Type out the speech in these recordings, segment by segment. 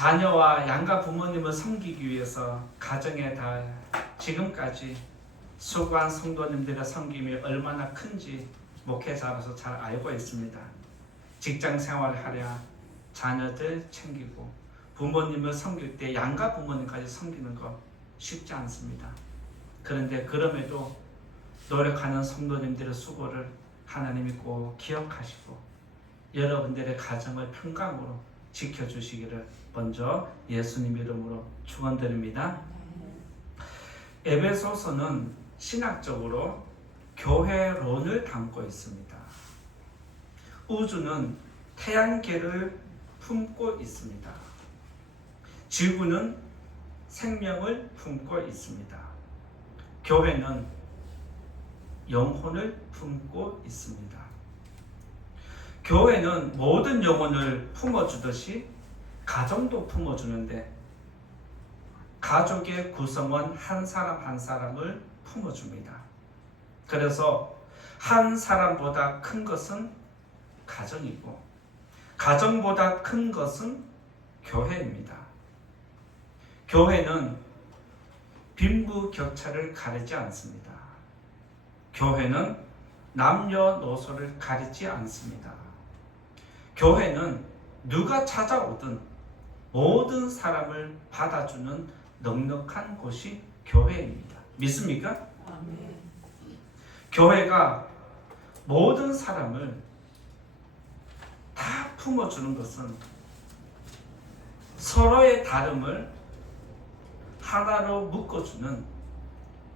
자녀와 양가 부모님을 섬기기 위해서 가정에 다 지금까지 수고한 성도님들의 섬김이 얼마나 큰지 목회자로서 잘 알고 있습니다. 직장 생활하랴 자녀들 챙기고 부모님을 섬길 때 양가 부모님까지 섬기는 거 쉽지 않습니다. 그런데 그럼에도 노력하는 성도님들의 수고를 하나님이 꼭 기억하시고 여러분들의 가정을 평강으로 지켜주시기를 먼저 예수님 이름으로 축원드립니다. 에베소서는 신학적으로 교회론을 담고 있습니다. 우주는 태양계를 품고 있습니다. 지구는 생명을 품고 있습니다. 교회는 영혼을 품고 있습니다. 교회는 모든 영혼을 품어주듯이 가정도 품어주는데 가족의 구성원 한 사람 한 사람을 품어줍니다. 그래서 한 사람보다 큰 것은 가정이고 가정보다 큰 것은 교회입니다. 교회는 빈부격차를 가리지 않습니다. 교회는 남녀노소를 가리지 않습니다. 교회는 누가 찾아오든 모든 사람을 받아주는 넉넉한 곳이 교회입니다. 믿습니까? 아멘. 교회가 모든 사람을 다 품어주는 것은 서로의 다름을 하나로 묶어주는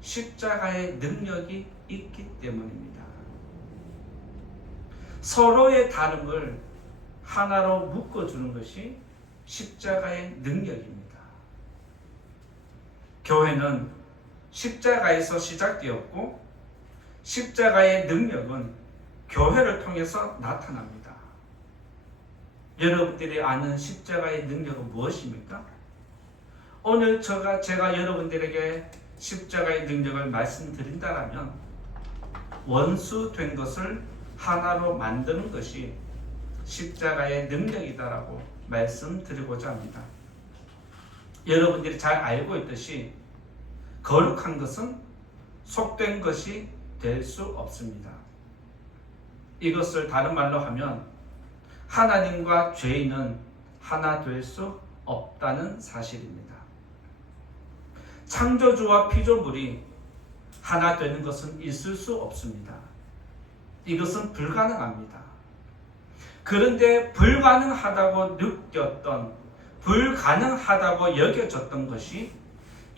십자가의 능력이 있기 때문입니다. 서로의 다름을 하나로 묶어주는 것이 십자가의 능력입니다. 교회는 십자가에서 시작되었고 십자가의 능력은 교회를 통해서 나타납니다. 여러분들이 아는 십자가의 능력은 무엇입니까? 오늘 제가 여러분들에게 십자가의 능력을 말씀드린다면 원수 된 것을 하나로 만드는 것이 십자가의 능력이다라고 말씀드리고자 합니다. 여러분들이 잘 알고 있듯이 거룩한 것은 속된 것이 될 수 없습니다. 이것을 다른 말로 하면 하나님과 죄인은 하나 될 수 없다는 사실입니다. 창조주와 피조물이 하나 되는 것은 있을 수 없습니다. 이것은 불가능합니다. 그런데 불가능하다고 느꼈던, 불가능하다고 여겨졌던 것이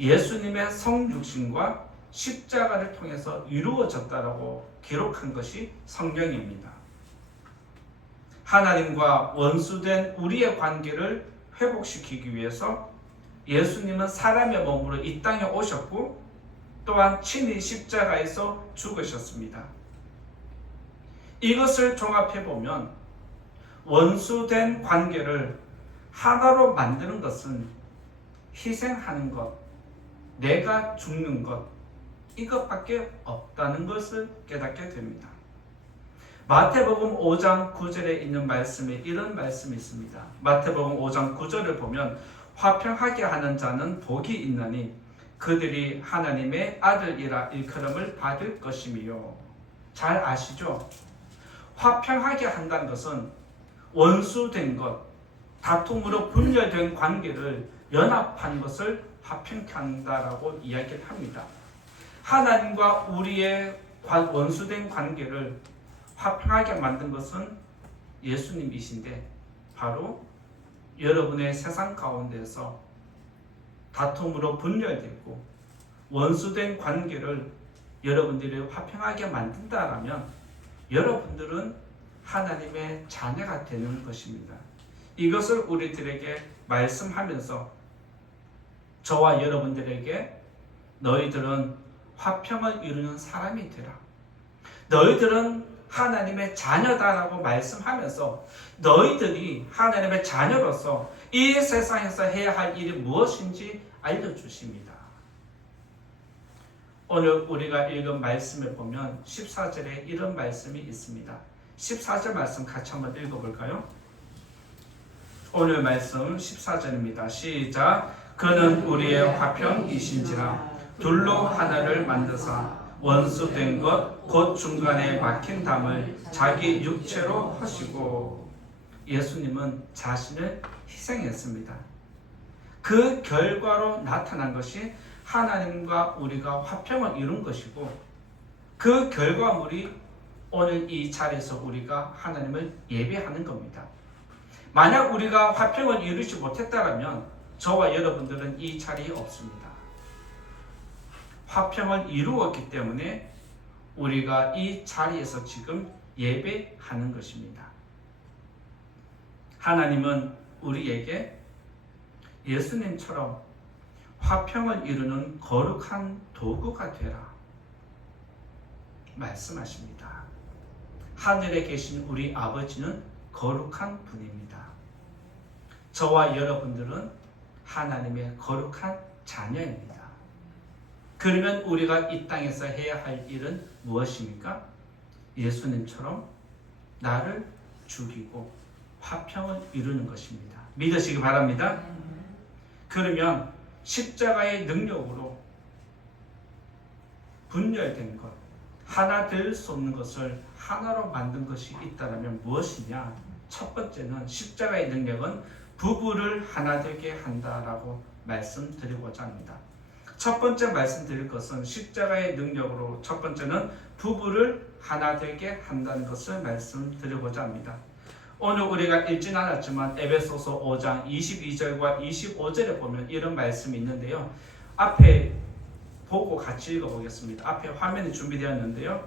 예수님의 성육신과 십자가를 통해서 이루어졌다라고 기록한 것이 성경입니다. 하나님과 원수된 우리의 관계를 회복시키기 위해서 예수님은 사람의 몸으로 이 땅에 오셨고 또한 친히 십자가에서 죽으셨습니다. 이것을 종합해보면 원수된 관계를 하나로 만드는 것은 희생하는 것, 내가 죽는 것, 이것밖에 없다는 것을 깨닫게 됩니다. 마태복음 5장 9절에 있는 말씀에 이런 말씀이 있습니다. 마태복음 5장 9절을 보면 화평하게 하는 자는 복이 있나니 그들이 하나님의 아들이라 일컬음을 받을 것이며. 잘 아시죠? 화평하게 한다는 것은 원수된 것, 다툼으로 분열된 관계를 연합한 것을 화평케 한다라고 이야기를 합니다. 하나님과 우리의 원수된 관계를 화평하게 만든 것은 예수님이신데 바로 여러분의 세상 가운데서 다툼으로 분열되고 원수된 관계를 여러분들이 화평하게 만든다라면 여러분들은 하나님의 자녀가 되는 것입니다. 이것을 우리들에게 말씀하면서 저와 여러분들에게 너희들은 화평을 이루는 사람이 되라. 너희들은 하나님의 자녀다라고 말씀하면서 너희들이 하나님의 자녀로서 이 세상에서 해야 할 일이 무엇인지 알려주십니다. 오늘 우리가 읽은 말씀을 보면 14절에 이런 말씀이 있습니다. 14절 말씀 같이 한번 읽어볼까요? 오늘 말씀 14절입니다. 시작. 그는 우리의 화평이신지라 둘로 하나를 만드사 원수된 것 곧 중간에 막힌 담을 자기 육체로 하시고. 예수님은 자신을 희생했습니다. 그 결과로 나타난 것이 하나님과 우리가 화평을 이룬 것이고, 그 결과물이 오늘 이 자리에서 우리가 하나님을 예배하는 겁니다. 만약 우리가 화평을 이루지 못했다면 저와 여러분들은 이 자리에 없습니다. 화평을 이루었기 때문에 우리가 이 자리에서 지금 예배하는 것입니다. 하나님은 우리에게 예수님처럼 화평을 이루는 거룩한 도구가 되라 말씀하십니다. 하늘에 계신 우리 아버지는 거룩한 분입니다. 저와 여러분들은 하나님의 거룩한 자녀입니다. 그러면 우리가 이 땅에서 해야 할 일은 무엇입니까? 예수님처럼 나를 죽이고 화평을 이루는 것입니다. 믿으시기 바랍니다. 그러면 십자가의 능력으로 분열된 것, 하나 될 수 없는 것을 하나로 만든 것이 있다면 무엇이냐? 첫 번째는 십자가의 능력은 부부를 하나 되게 한다라고 말씀드리고자 합니다. 첫 번째 말씀드릴 것은 십자가의 능력으로 첫 번째는 부부를 하나 되게 한다는 것을 말씀드리고자 합니다. 오늘 우리가 읽진 않았지만 에베소서 5장 22절과 25절에 보면 이런 말씀이 있는데요. 앞에 보고 같이 읽어보겠습니다. 앞에 화면이 준비되었는데요.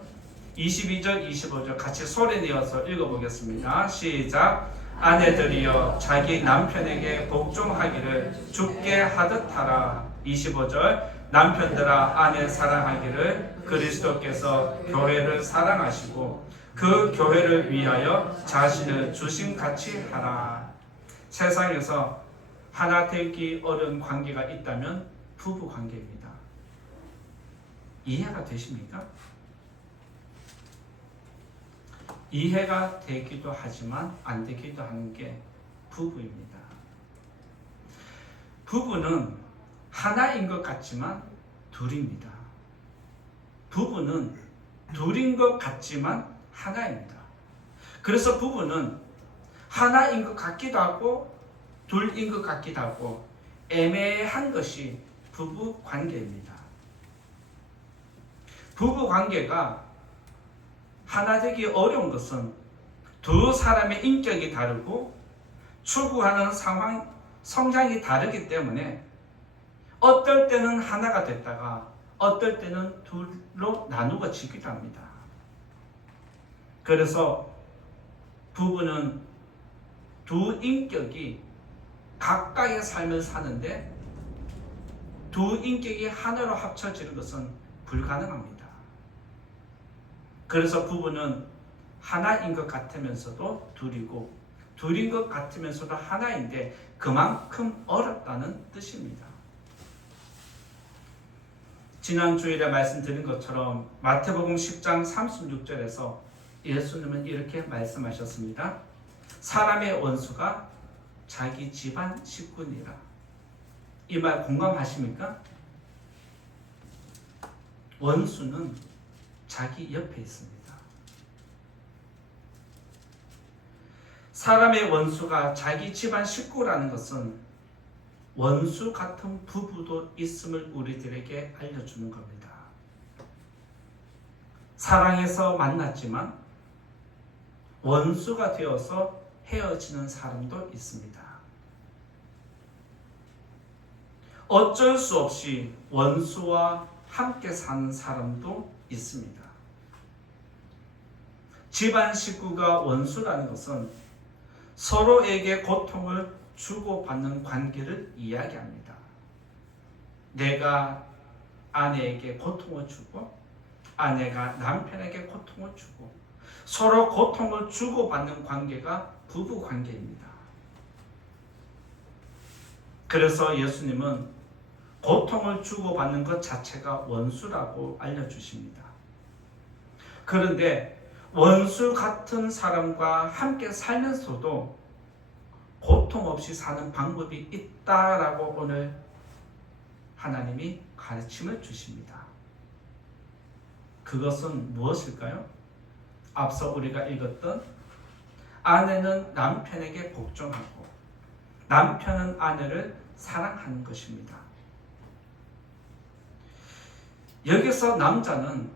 22절, 25절 같이 소리 내어서 읽어보겠습니다. 시작. 아내들이여 자기 남편에게 복종하기를 주께 하듯 하라. 25절. 남편들아 아내 사랑하기를 그리스도께서 교회를 사랑하시고 그 교회를 위하여 자신을 주심같이 하라. 세상에서 하나 되기 어려운 관계가 있다면 부부 관계입니다. 이해가 되십니까? 이해가 되기도 하지만 안 되기도 하는 게 부부입니다. 부부는 하나인 것 같지만 둘입니다. 부부는 둘인 것 같지만 하나입니다. 그래서 부부는 하나인 것 같기도 하고 둘인 것 같기도 하고 애매한 것이 부부 관계입니다. 부부 관계가 하나 되기 어려운 것은 두 사람의 인격이 다르고 추구하는 상황, 성향이 다르기 때문에 어떨 때는 하나가 됐다가 어떨 때는 둘로 나누어지기도 합니다. 그래서 부부는 두 인격이 각각의 삶을 사는데 두 인격이 하나로 합쳐지는 것은 불가능합니다. 그래서 부부는 하나인 것 같으면서도 둘이고 둘인 것 같으면서도 하나인데 그만큼 어렵다는 뜻입니다. 지난 주일에 말씀드린 것처럼 마태복음 10장 36절에서 예수님은 이렇게 말씀하셨습니다. 사람의 원수가 자기 집안 식구니라. 이 말 공감하십니까? 원수는 자기 옆에 있습니다. 사람의 원수가 자기 집안 식구라는 것은 원수 같은 부부도 있음을 우리들에게 알려주는 겁니다. 사랑해서 만났지만 원수가 되어서 헤어지는 사람도 있습니다. 어쩔 수 없이 원수와 함께 사는 사람도 있습니다. 집안 식구가 원수라는 것은 서로에게 고통을 주고받는 관계를 이야기합니다. 내가 아내에게 고통을 주고 아내가 남편에게 고통을 주고 서로 고통을 주고받는 관계가 부부 관계입니다. 그래서 예수님은 고통을 주고받는 것 자체가 원수라고 알려주십니다. 그런데 원수 같은 사람과 함께 살면서도 고통 없이 사는 방법이 있다라고 오늘 하나님이 가르침을 주십니다. 그것은 무엇일까요? 앞서 우리가 읽었던 아내는 남편에게 복종하고 남편은 아내를 사랑하는 것입니다. 여기서 남자는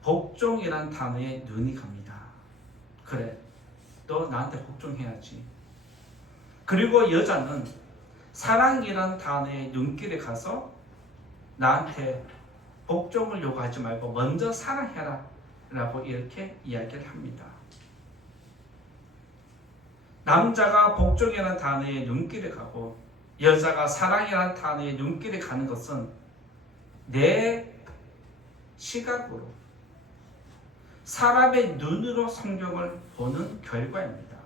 복종이란 단어에 눈이 갑니다. 그래, 너 나한테 복종해야지. 그리고 여자는 사랑이란 단어에 눈길에 가서 나한테 복종을 요구하지 말고 먼저 사랑해라 라고 이렇게 이야기를 합니다. 남자가 복종이라는 단어에 눈길에 가고 여자가 사랑이라는 단어에 눈길에 가는 것은 내 시각으로 사람의 눈으로 성경을 보는 결과입니다.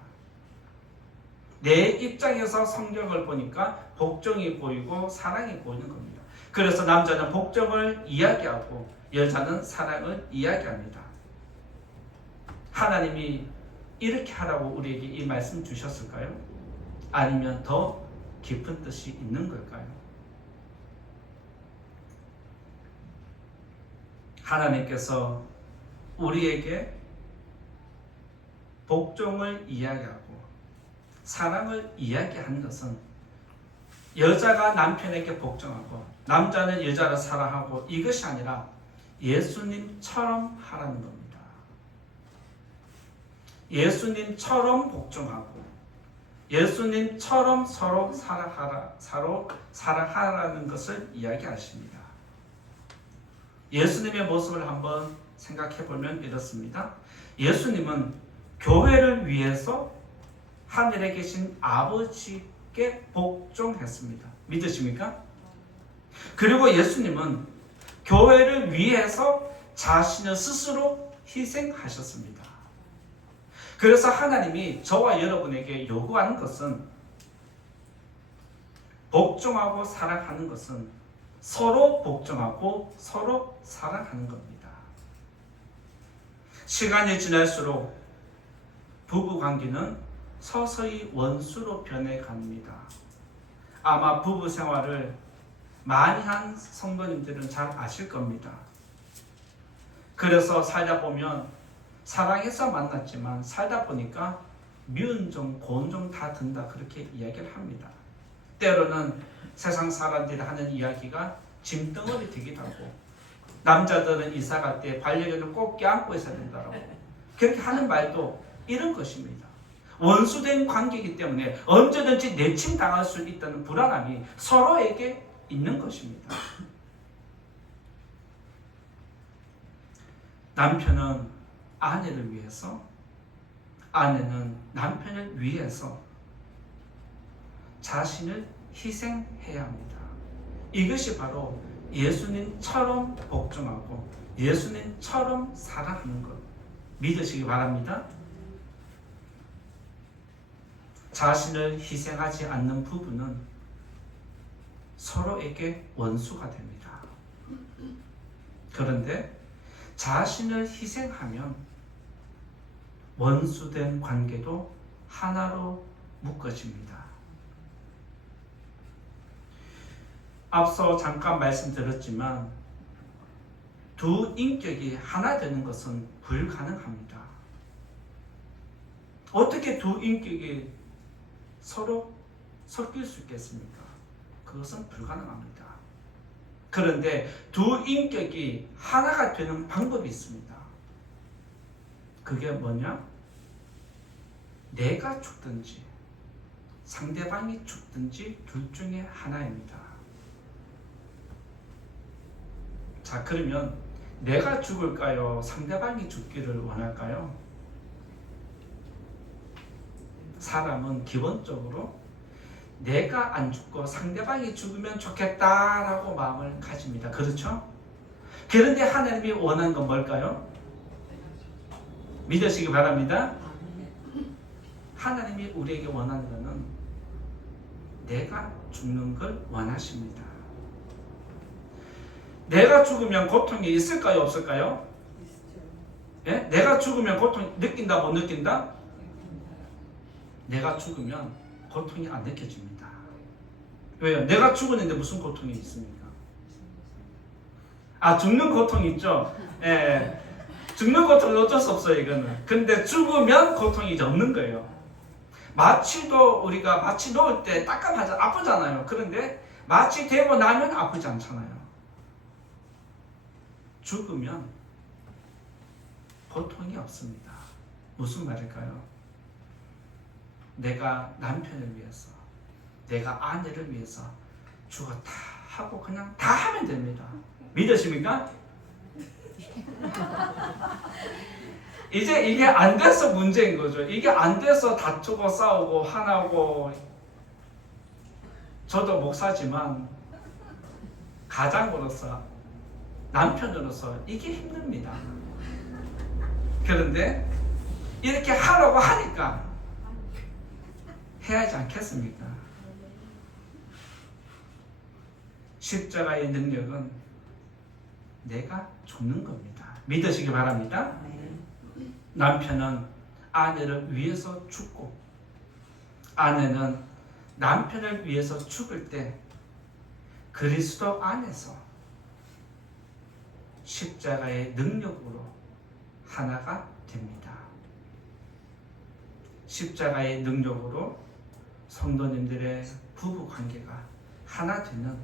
내 입장에서 성경을 보니까 복종이 보이고 사랑이 보이는 겁니다. 그래서 남자는 복종을 이야기하고 여자는 사랑을 이야기합니다. 하나님이 이렇게 하라고 우리에게 이 말씀 주셨을까요? 아니면 더 깊은 뜻이 있는 걸까요? 하나님께서 우리에게 복종을 이야기하고 사랑을 이야기하는 것은 여자가 남편에게 복종하고 남자는 여자를 사랑하고 이것이 아니라 예수님처럼 하라는 겁니다. 예수님처럼 복종하고 예수님처럼 서로 사랑하라는 것을 이야기하십니다. 예수님의 모습을 한번 생각해 보면 이렇습니다. 예수님은 교회를 위해서 하늘에 계신 아버지께 복종했습니다. 믿으십니까? 그리고 예수님은 교회를 위해서 자신을 스스로 희생하셨습니다. 그래서 하나님이 저와 여러분에게 요구하는 것은 복종하고 사랑하는 것은 서로 복종하고 서로 사랑하는 겁니다. 시간이 지날수록 부부 관계는 서서히 원수로 변해갑니다. 아마 부부 생활을 많이 한 성도님들은 잘 아실 겁니다. 그래서 살다 보면 사랑해서 만났지만 살다 보니까 미운 점, 고운 점 다 든다 그렇게 이야기를 합니다. 때로는 세상 사람들이 하는 이야기가 짐덩어리 되기도 하고 남자들은 이사 갈 때 반려견을 꼭 껴안고 있어야 된다고 그렇게 하는 말도 이런 것입니다. 원수된 관계이기 때문에 언제든지 내침당할 수 있다는 불안함이 서로에게 있는 것입니다. 남편은 아내를 위해서, 아내는 남편을 위해서 자신을 희생해야 합니다. 이것이 바로 예수님처럼 복종하고 예수님처럼 사랑하는 것 믿으시기 바랍니다. 자신을 희생하지 않는 부부는 서로에게 원수가 됩니다. 그런데 자신을 희생하면 원수된 관계도 하나로 묶어집니다. 앞서 잠깐 말씀드렸지만 두 인격이 하나 되는 것은 불가능합니다. 어떻게 두 인격이 서로 섞일 수 있겠습니까? 그것은 불가능합니다. 그런데 두 인격이 하나가 되는 방법이 있습니다. 그게 뭐냐? 내가 죽든지 상대방이 죽든지 둘 중에 하나입니다. 자, 그러면 내가 죽을까요? 상대방이 죽기를 원할까요? 사람은 기본적으로 내가 안 죽고 상대방이 죽으면 좋겠다라고 마음을 가집니다. 그렇죠? 그런데 하나님이 원하는 건 뭘까요? 믿으시기 바랍니다. 하나님이 우리에게 원하는 것은 내가 죽는 걸 원하십니다. 내가 죽으면 고통이 있을까요? 없을까요? 있죠. 예? 내가 죽으면 고통 느낀다 못 느낀다? 있죠. 내가 죽으면 고통이 안 느껴집니다. 왜요? 내가 죽었는데 무슨 고통이 있습니까? 죽는 고통이 있죠. 예. 죽는 고통은 어쩔 수 없어요, 이거는. 근데 죽으면 고통이 이제 없는 거예요. 마취도 우리가 마취 놓을 때 따끔하자 아프잖아요. 그런데 마취 되고 나면 아프지 않잖아요. 죽으면 고통이 없습니다. 무슨 말일까요? 내가 남편을 위해서, 내가 아내를 위해서 죽었다 하고 그냥 다 하면 됩니다. 믿으십니까? 이제 이게 안 돼서 문제인 거죠. 이게 안 돼서 다투고 싸우고 화나고. 저도 목사지만 가장으로서, 남편으로서 이게 힘듭니다. 그런데 이렇게 하라고 하니까 해야 하지 않겠습니까? 십자가의 능력은 내가 죽는 겁니다. 믿으시기 바랍니다. 남편은 아내를 위해서 죽고, 아내는 남편을 위해서 죽을 때 그리스도 안에서 십자가의 능력으로 하나가 됩니다. 십자가의 능력으로 성도님들의 부부 관계가 하나 되는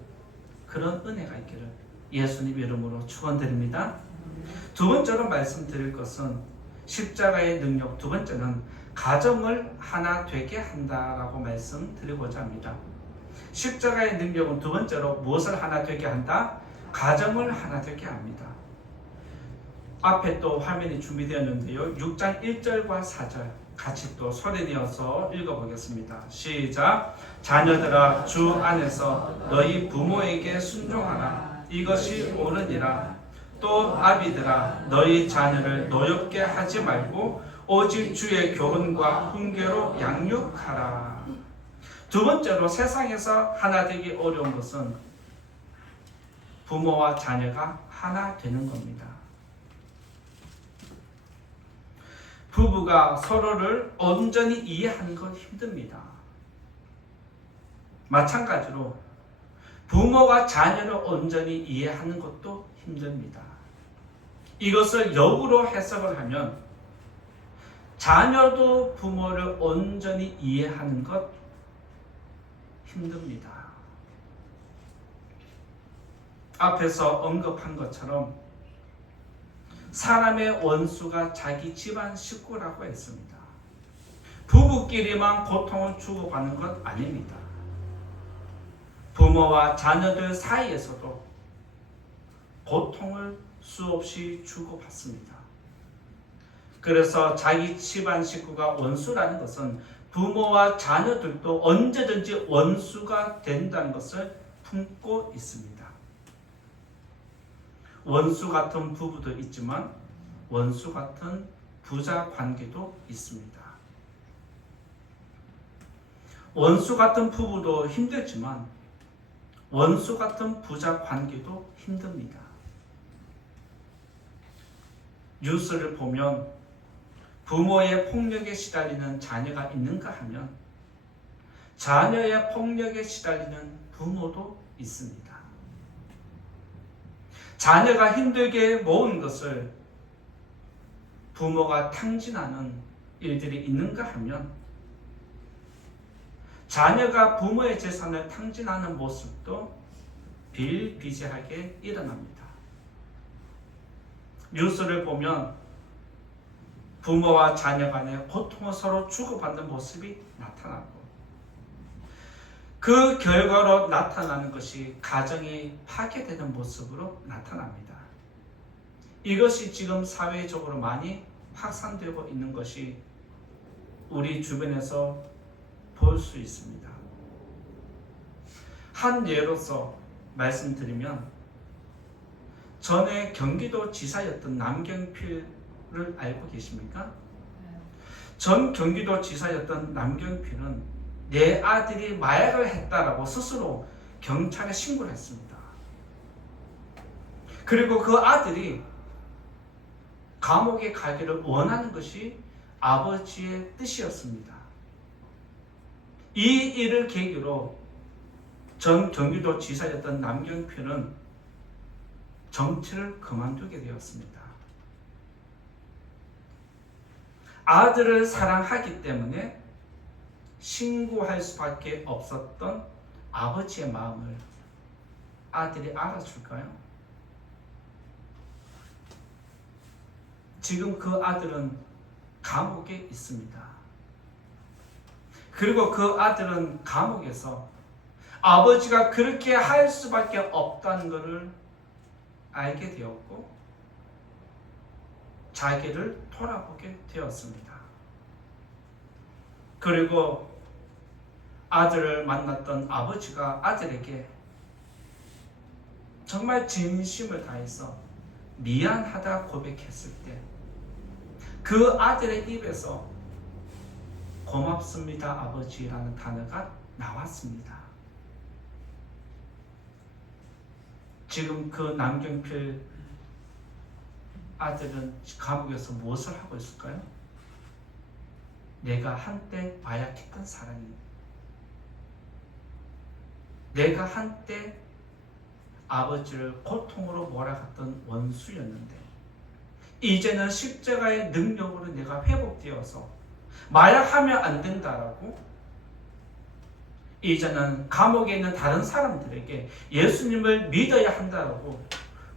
그런 은혜가 있기를 예수님 이름으로 축원드립니다. 두 번째로 말씀드릴 것은 십자가의 능력, 두 번째는 가정을 하나 되게 한다라고 말씀드리고자 합니다. 십자가의 능력은 두 번째로 무엇을 하나 되게 한다? 가정을 하나 되게 합니다. 앞에 또 화면이 준비되었는데요. 6장 1절과 4절 같이 또 소리내어서 읽어보겠습니다. 시작. 자녀들아, 주 안에서 너희 부모에게 순종하라. 이것이 옳으니라. 또 아비들아, 너희 자녀를 노엽게 하지 말고 오직 주의 교훈과 훈계로 양육하라. 두 번째로 세상에서 하나 되기 어려운 것은 부모와 자녀가 하나 되는 겁니다. 부부가 서로를 온전히 이해하는 건 힘듭니다. 마찬가지로 부모가 자녀를 온전히 이해하는 것도 힘듭니다. 이것을 역으로 해석을 하면 자녀도 부모를 온전히 이해하는 것 힘듭니다. 앞에서 언급한 것처럼 사람의 원수가 자기 집안 식구라고 했습니다. 부부끼리만 고통을 주고받는 것 아닙니다. 부모와 자녀들 사이에서도 고통을 수없이 주고받습니다. 그래서 자기 집안 식구가 원수라는 것은 부모와 자녀들도 언제든지 원수가 된다는 것을 품고 있습니다. 원수 같은 부부도 있지만 원수 같은 부자 관계도 있습니다. 원수 같은 부부도 힘들지만 원수 같은 부자 관계도 힘듭니다. 뉴스를 보면 부모의 폭력에 시달리는 자녀가 있는가 하면 자녀의 폭력에 시달리는 부모도 있습니다. 자녀가 힘들게 모은 것을 부모가 탕진하는 일들이 있는가 하면 자녀가 부모의 재산을 탕진하는 모습도 비일비재하게 일어납니다. 뉴스를 보면 부모와 자녀 간의 고통을 서로 주고받는 모습이 나타나고 그 결과로 나타나는 것이 가정이 파괴되는 모습으로 나타납니다. 이것이 지금 사회적으로 많이 확산되고 있는 것이 우리 주변에서 볼 수 있습니다. 한 예로서 말씀드리면 전에 경기도 지사였던 남경필을 알고 계십니까? 전 경기도 지사였던 남경필은 내 아들이 마약을 했다라고 스스로 경찰에 신고를 했습니다. 그리고 그 아들이 감옥에 가기를 원하는 것이 아버지의 뜻이었습니다. 이 일을 계기로 전 경기도 지사였던 남경필은 정치를 그만두게 되었습니다. 아들을 사랑하기 때문에 신고할 수밖에 없었던 아버지의 마음을 아들이 알아줄까요? 지금 그 아들은 감옥에 있습니다. 그리고 그 아들은 감옥에서 아버지가 그렇게 할 수밖에 없다는 것을 알게 되었고 자기를 돌아보게 되었습니다. 그리고 아들을 만났던 아버지가 아들에게 정말 진심을 다해서 미안하다 고백했을 때 그 아들의 입에서 고맙습니다 아버지라는 단어가 나왔습니다. 지금 그 남경필 아들은 감옥에서 무엇을 하고 있을까요? 내가 한때 마약했던 사람이, 내가 한때 아버지를 고통으로 몰아갔던 원수였는데 이제는 십자가의 능력으로 내가 회복되어서 마약하면 안 된다라고 이제는 감옥에 있는 다른 사람들에게 예수님을 믿어야 한다라고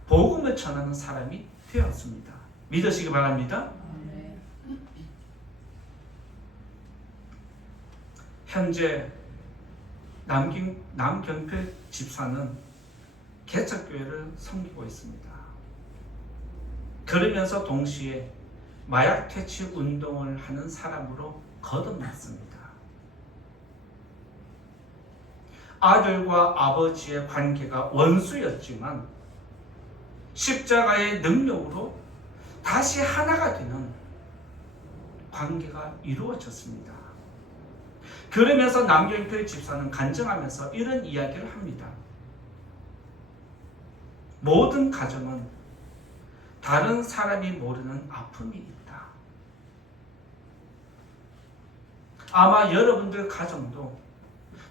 복음을 전하는 사람이 되었습니다. 믿으시기 바랍니다. 현재 남경필 집사는 개척교회를 섬기고 있습니다. 그러면서 동시에 마약 퇴치 운동을 하는 사람으로 거듭났습니다. 아들과 아버지의 관계가 원수였지만 십자가의 능력으로 다시 하나가 되는 관계가 이루어졌습니다. 그러면서 남경필 집사는 간증하면서 이런 이야기를 합니다. 모든 가정은 다른 사람이 모르는 아픔이 있다. 아마 여러분들 가정도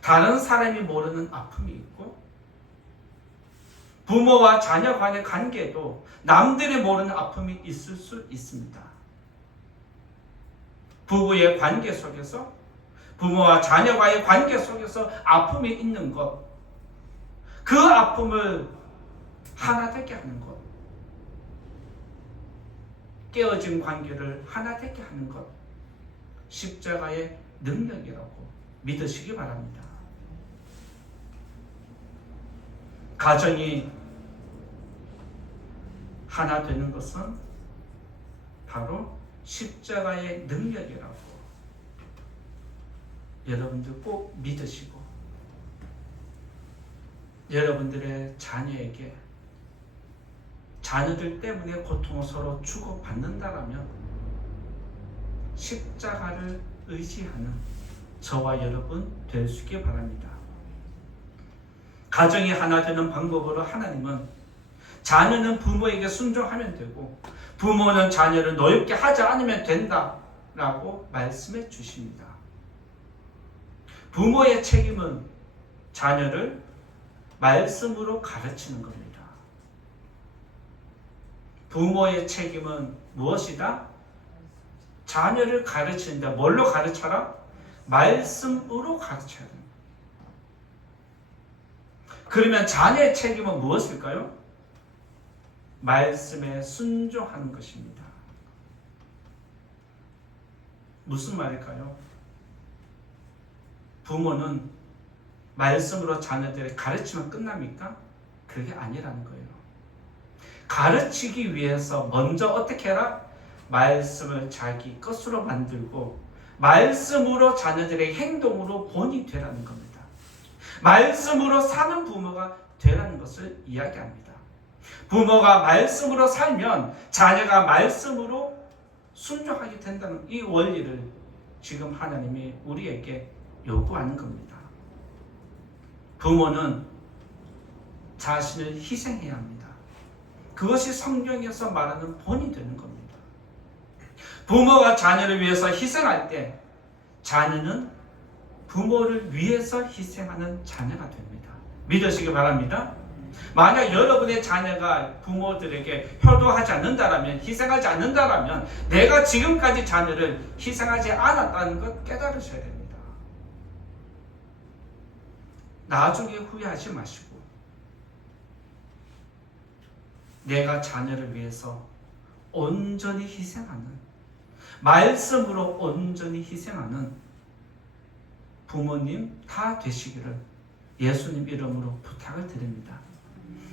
다른 사람이 모르는 아픔이 있고 부모와 자녀 간의 관계도 남들이 모르는 아픔이 있을 수 있습니다. 부부의 관계 속에서 부모와 자녀와의 관계 속에서 아픔이 있는 것, 그 아픔을 하나 되게 하는 것, 깨어진 관계를 하나 되게 하는 것, 십자가의 능력이라고 믿으시기 바랍니다. 가정이 하나 되는 것은 바로 십자가의 능력이라고 여러분들 꼭 믿으시고 여러분들의 자녀에게 자녀들 때문에 고통을 서로 주고받는다라면 십자가를 의지하는 저와 여러분 될 수 있기 바랍니다. 가정이 하나 되는 방법으로 하나님은 자녀는 부모에게 순종하면 되고 부모는 자녀를 노엽게 하지 않으면 된다라고 말씀해 주십니다. 부모의 책임은 자녀를 말씀으로 가르치는 겁니다. 부모의 책임은 무엇이다? 자녀를 가르치는데 뭘로 가르쳐라? 말씀으로 가르쳐야 됩니다. 그러면 자녀의 책임은 무엇일까요? 말씀에 순종하는 것입니다. 무슨 말일까요? 부모는 말씀으로 자녀들을 가르치면 끝납니까? 그게 아니라는 거예요. 가르치기 위해서 먼저 어떻게 해라? 말씀을 자기 것으로 만들고 말씀으로 자녀들의 행동으로 본이 되라는 겁니다. 말씀으로 사는 부모가 되라는 것을 이야기합니다. 부모가 말씀으로 살면 자녀가 말씀으로 순종하게 된다는 이 원리를 지금 하나님이 우리에게 요구하는 겁니다. 부모는 자신을 희생해야 합니다. 그것이 성경에서 말하는 본이 되는 겁니다. 부모가 자녀를 위해서 희생할 때 자녀는 부모를 위해서 희생하는 자녀가 됩니다. 믿으시기 바랍니다. 만약 여러분의 자녀가 부모들에게 효도하지 않는다라면, 희생하지 않는다라면 내가 지금까지 자녀를 희생하지 않았다는 것 깨달으셔야 됩니다. 나중에 후회하지 마시고 내가 자녀를 위해서 온전히 희생하는, 말씀으로 온전히 희생하는 부모님 다 되시기를 예수님 이름으로 부탁을 드립니다.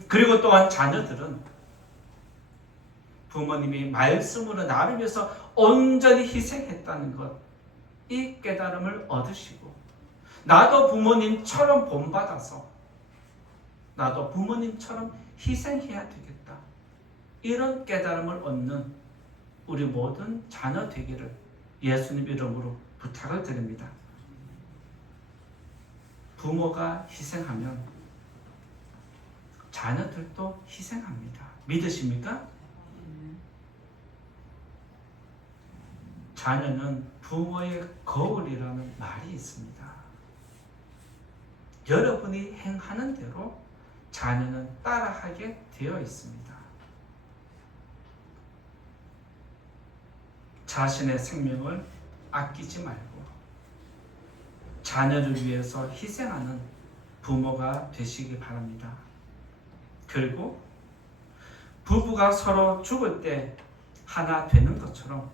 그리고 또한 자녀들은 부모님이 말씀으로 나를 위해서 온전히 희생했다는 것, 이 깨달음을 얻으시고 나도 부모님처럼 본받아서 나도 부모님처럼 희생해야 되겠다, 이런 깨달음을 얻는 우리 모든 자녀 되기를 예수님 이름으로 부탁을 드립니다. 부모가 희생하면 자녀들도 희생합니다. 믿으십니까? 자녀는 부모의 거울이라는 말이 있습니다. 여러분이 행하는 대로 자녀는 따라하게 되어 있습니다. 자신의 생명을 아끼지 말고 자녀를 위해서 희생하는 부모가 되시기 바랍니다. 그리고 부부가 서로 죽을 때 하나 되는 것처럼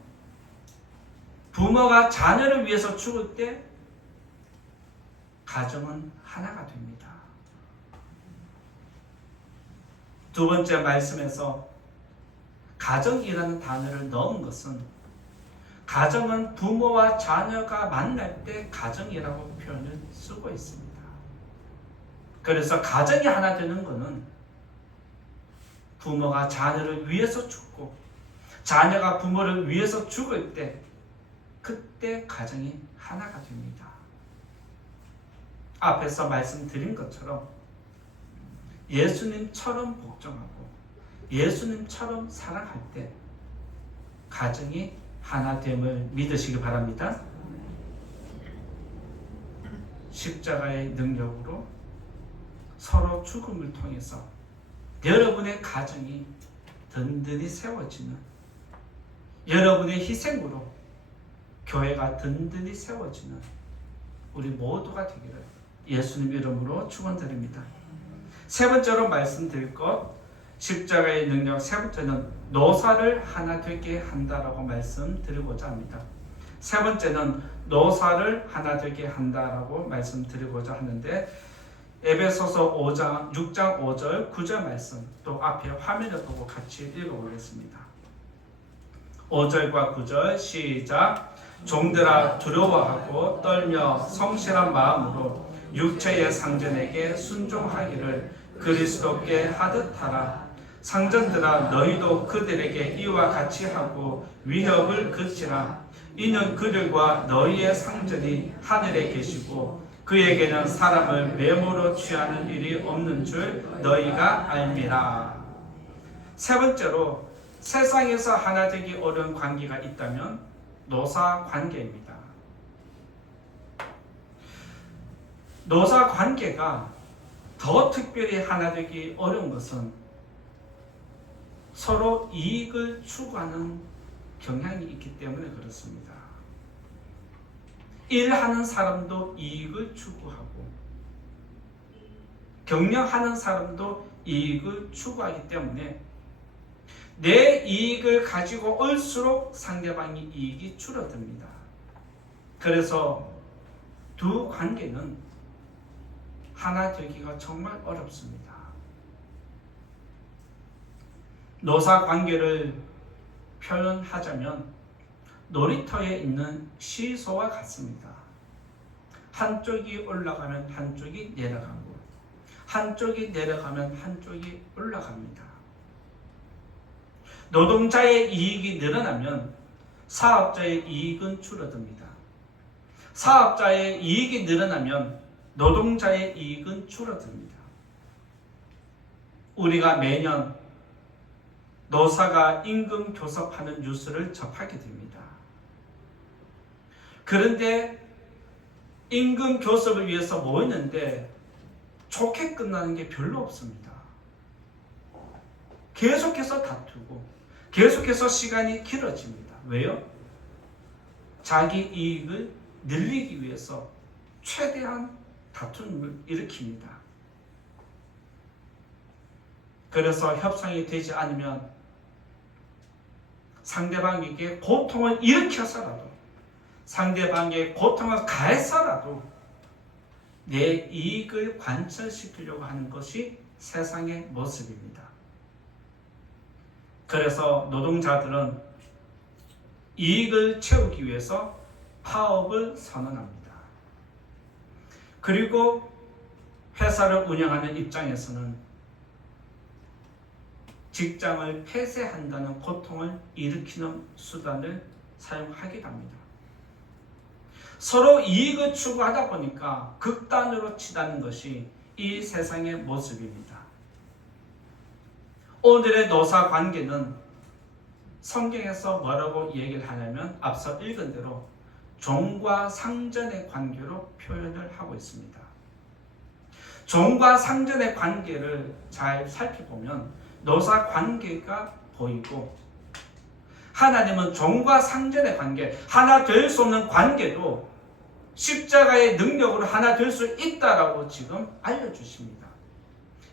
부모가 자녀를 위해서 죽을 때 가정은 하나가 됩니다. 두 번째 말씀에서 가정이라는 단어를 넣은 것은 가정은 부모와 자녀가 만날 때 가정이라고 표현을 쓰고 있습니다. 그래서 가정이 하나 되는 것은 부모가 자녀를 위해서 죽고 자녀가 부모를 위해서 죽을 때 그때 가정이 하나가 됩니다. 앞에서 말씀드린 것처럼 예수님처럼 복종하고 예수님처럼 살아갈 때 가정이 하나됨을 믿으시기 바랍니다. 십자가의 능력으로 서로 죽음을 통해서 여러분의 가정이 든든히 세워지는, 여러분의 희생으로 교회가 든든히 세워지는 우리 모두가 되기를 예수님 이름으로 축원드립니다. 세 번째로 말씀드릴 것, 십자가의 능력 세 번째는 노사를 하나 되게 한다라고 말씀드리고자 합니다. 세 번째는 노사를 하나 되게 한다라고 말씀드리고자 하는데, 에베소서 6장 5절 9절 말씀 또 앞에 화면을 보고 같이 읽어보겠습니다. 5절과 9절 시작. 종들아 두려워하고 떨며 성실한 마음으로 육체의 상전에게 순종하기를 그리스도께 하듯 하라. 상전들아 너희도 그들에게 이와 같이 하고 위협을 그치라. 이는 그들과 너희의 상전이 하늘에 계시고 그에게는 사람을 메모로 취하는 일이 없는 줄 너희가 알미라. 세 번째로 세상에서 하나 되기 어려운 관계가 있다면 노사 관계입니다. 노사 관계가 더 특별히 하나 되기 어려운 것은 서로 이익을 추구하는 경향이 있기 때문에 그렇습니다. 일하는 사람도 이익을 추구하고 경영하는 사람도 이익을 추구하기 때문에 내 이익을 가지고 올수록 상대방의 이익이 줄어듭니다. 그래서 두 관계는 하나 되기가 정말 어렵습니다. 노사 관계를 표현하자면 놀이터에 있는 시소와 같습니다. 한쪽이 올라가면 한쪽이 내려가고 한쪽이 내려가면 한쪽이 올라갑니다. 노동자의 이익이 늘어나면 사업자의 이익은 줄어듭니다. 사업자의 이익이 늘어나면 노동자의 이익은 줄어듭니다. 우리가 매년 노사가 임금 교섭하는 뉴스를 접하게 됩니다. 그런데 임금 교섭을 위해서 모이는데 좋게 끝나는 게 별로 없습니다. 계속해서 다투고 계속해서 시간이 길어집니다. 왜요? 자기 이익을 늘리기 위해서 최대한 다툼을 일으킵니다. 그래서 협상이 되지 않으면 상대방에게 고통을 일으켜서라도, 상대방에게 고통을 가해서라도 내 이익을 관철시키려고 하는 것이 세상의 모습입니다. 그래서 노동자들은 이익을 채우기 위해서 파업을 선언합니다. 그리고 회사를 운영하는 입장에서는 직장을 폐쇄한다는 고통을 일으키는 수단을 사용하기도 합니다. 서로 이익을 추구하다 보니까 극단으로 치닫는 것이 이 세상의 모습입니다. 오늘의 노사 관계는 성경에서 뭐라고 얘기를 하냐면 앞서 읽은 대로 종과 상전의 관계로 표현을 하고 있습니다. 종과 상전의 관계를 잘 살펴보면 노사 관계가 보이고, 하나님은 종과 상전의 관계, 하나 될 수 없는 관계도 십자가의 능력으로 하나 될 수 있다라고 지금 알려주십니다.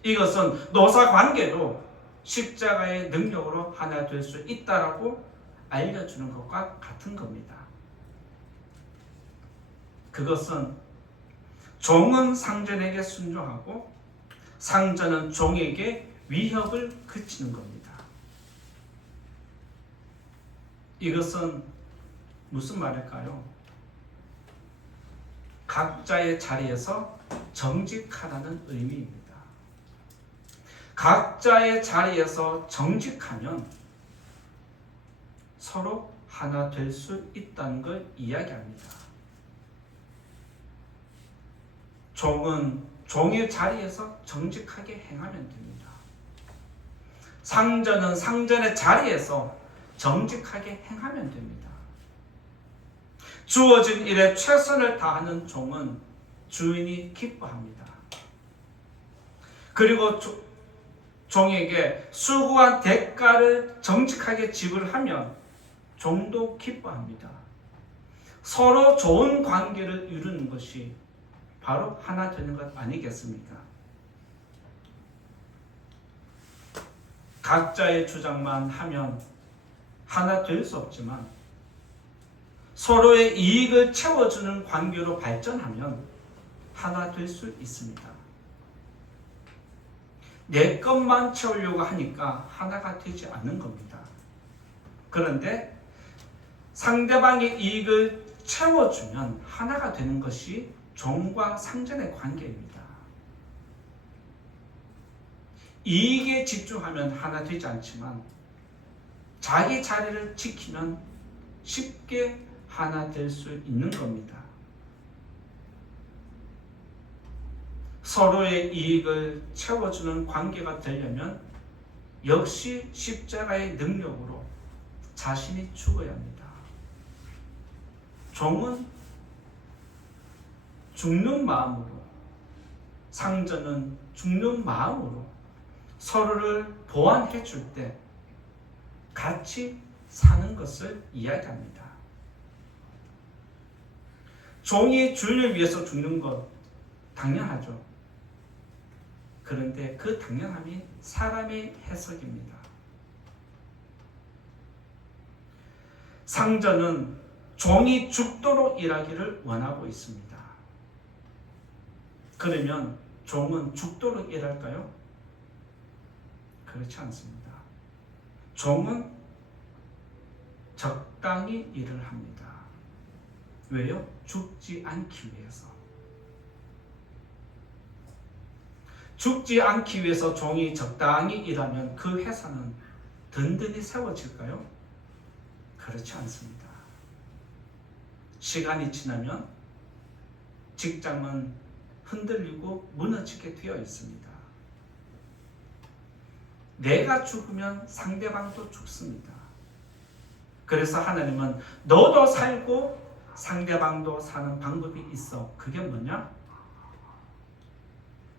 이것은 노사 관계도 십자가의 능력으로 하나 될 수 있다라고 알려주는 것과 같은 겁니다. 그것은 종은 상전에게 순종하고 상전은 종에게 위협을 그치는 겁니다. 이것은 무슨 말일까요? 각자의 자리에서 정직하라는 의미입니다. 각자의 자리에서 정직하면 서로 하나 될 수 있다는 걸 이야기합니다. 종은 종의 자리에서 정직하게 행하면 됩니다. 상전은 상전의 자리에서 정직하게 행하면 됩니다. 주어진 일에 최선을 다하는 종은 주인이 기뻐합니다. 그리고 종에게 수고한 대가를 정직하게 지불하면 종도 기뻐합니다. 서로 좋은 관계를 이루는 것이 바로 하나 되는 것 아니겠습니까? 각자의 주장만 하면 하나 될 수 없지만 서로의 이익을 채워주는 관계로 발전하면 하나 될 수 있습니다. 내 것만 채우려고 하니까 하나가 되지 않는 겁니다. 그런데 상대방의 이익을 채워주면 하나가 되는 것이 종과 상전의 관계입니다. 이익에 집중하면 하나 되지 않지만 자기 자리를 지키면 쉽게 하나 될 수 있는 겁니다. 서로의 이익을 채워주는 관계가 되려면 역시 십자가의 능력으로 자신이 죽어야 합니다. 종은 죽는 마음으로, 상전은 죽는 마음으로 서로를 보완해 줄 때 같이 사는 것을 이야기합니다. 종이 주인을 위해서 죽는 것 당연하죠. 그런데 그 당연함이 사람의 해석입니다. 상전은 종이 죽도록 일하기를 원하고 있습니다. 그러면 종은 죽도록 일할까요? 그렇지 않습니다. 종은 적당히 일을 합니다. 왜요? 죽지 않기 위해서. 죽지 않기 위해서 종이 적당히 일하면 그 회사는 든든히 세워질까요? 그렇지 않습니다. 시간이 지나면 직장은 흔들리고 무너지게 되어 있습니다. 내가 죽으면 상대방도 죽습니다. 그래서 하나님은 너도 살고 상대방도 사는 방법이 있어. 그게 뭐냐?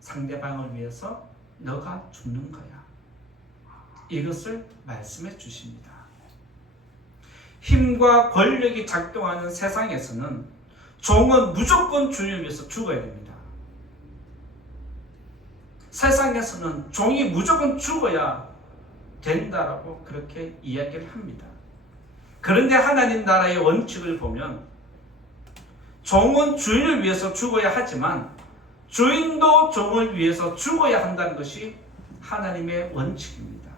상대방을 위해서 너가 죽는 거야. 이것을 말씀해 주십니다. 힘과 권력이 작동하는 세상에서는 종은 무조건 주인을 위해서 죽어야 됩니다. 세상에서는 종이 무조건 죽어야 된다라고 그렇게 이야기를 합니다. 그런데 하나님 나라의 원칙을 보면 종은 주인을 위해서 죽어야 하지만 주인도 종을 위해서 죽어야 한다는 것이 하나님의 원칙입니다.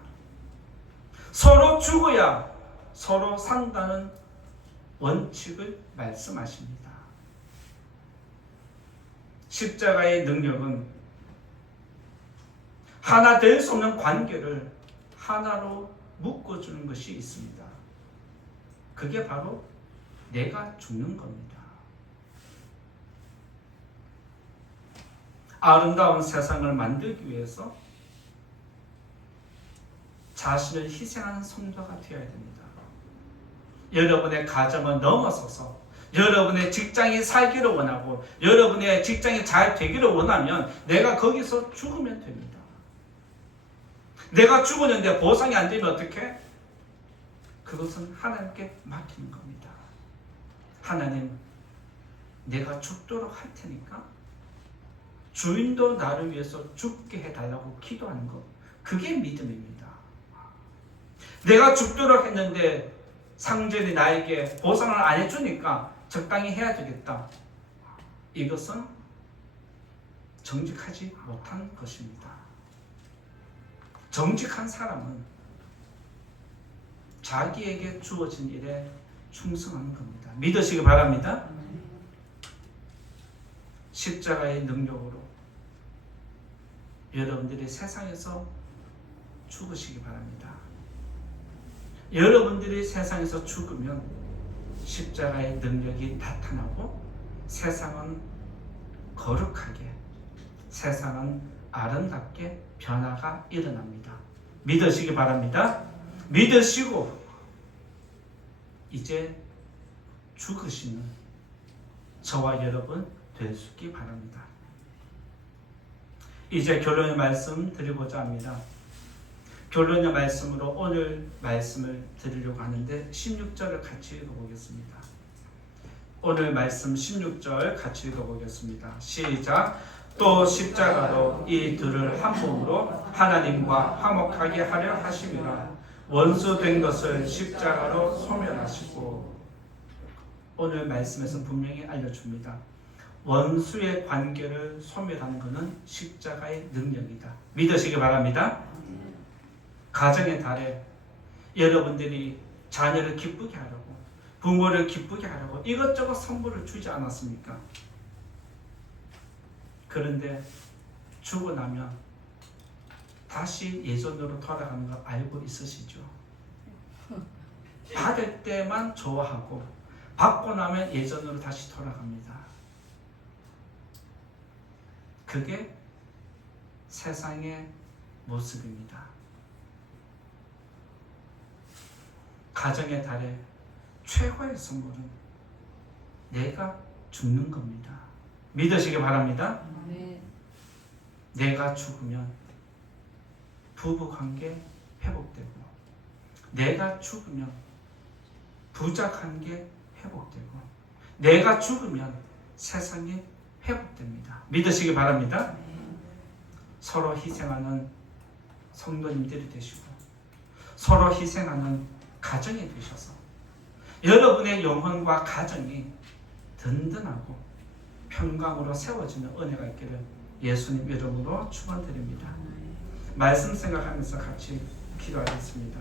서로 죽어야 서로 산다는 원칙을 말씀하십니다. 십자가의 능력은 하나 될 수 없는 관계를 하나로 묶어주는 것이 있습니다. 그게 바로 내가 죽는 겁니다. 아름다운 세상을 만들기 위해서 자신을 희생하는 성도가 되어야 됩니다. 여러분의 가정을 넘어서서 여러분의 직장이 살기를 원하고 여러분의 직장이 잘 되기를 원하면 내가 거기서 죽으면 됩니다. 내가 죽었는데 보상이 안 되면 어떡해? 그것은 하나님께 맡기는 겁니다. 하나님, 내가 죽도록 할 테니까 주인도 나를 위해서 죽게 해달라고 기도하는 것, 그게 믿음입니다. 내가 죽도록 했는데 상전이 나에게 보상을 안 해주니까 적당히 해야 되겠다. 이것은 정직하지 못한 것입니다. 정직한 사람은 자기에게 주어진 일에 충성하는 겁니다. 믿으시기 바랍니다. 십자가의 능력으로 여러분들이 세상에서 죽으시기 바랍니다. 여러분들이 세상에서 죽으면 십자가의 능력이 나타나고 세상은 거룩하게, 세상은 아름답게 변화가 일어납니다. 믿으시기 바랍니다. 믿으시고 이제 죽으시는 저와 여러분 되시기 바랍니다. 이제 결론의 말씀 드리고자 합니다. 결론의 말씀으로 오늘 말씀을 드리려고 하는데 16절을 같이 읽어보겠습니다. 오늘 말씀 16절 같이 읽어보겠습니다. 시작. 또 십자가로 이 둘을 한 몸으로 하나님과 화목하게 하려 하심이라. 원수된 것을 십자가로 소멸하시고. 오늘 말씀에서 분명히 알려줍니다. 원수의 관계를 소멸하는 것은 십자가의 능력이다. 믿으시기 바랍니다. 가정의 달에 여러분들이 자녀를 기쁘게 하려고, 부모를 기쁘게 하려고 이것저것 선물을 주지 않았습니까? 그런데 주고 나면 다시 예전으로 돌아가는 거 알고 있으시죠? 받을 때만 좋아하고 받고 나면 예전으로 다시 돌아갑니다. 그게 세상의 모습입니다. 가정의 달에 최고의 선물은 내가 죽는 겁니다. 믿으시기 바랍니다. 네. 내가 죽으면 부부관계 회복되고, 내가 죽으면 부자관계 회복되고, 내가 죽으면 세상이 회복됩니다. 믿으시기 바랍니다. 네. 서로 희생하는 성도님들이 되시고 서로 희생하는 가정이 되셔서 여러분의 영혼과 가정이 든든하고 평강으로 세워지는 은혜가 있기를 예수님 이름으로 축원드립니다. 말씀 생각하면서 같이 기도하겠습니다.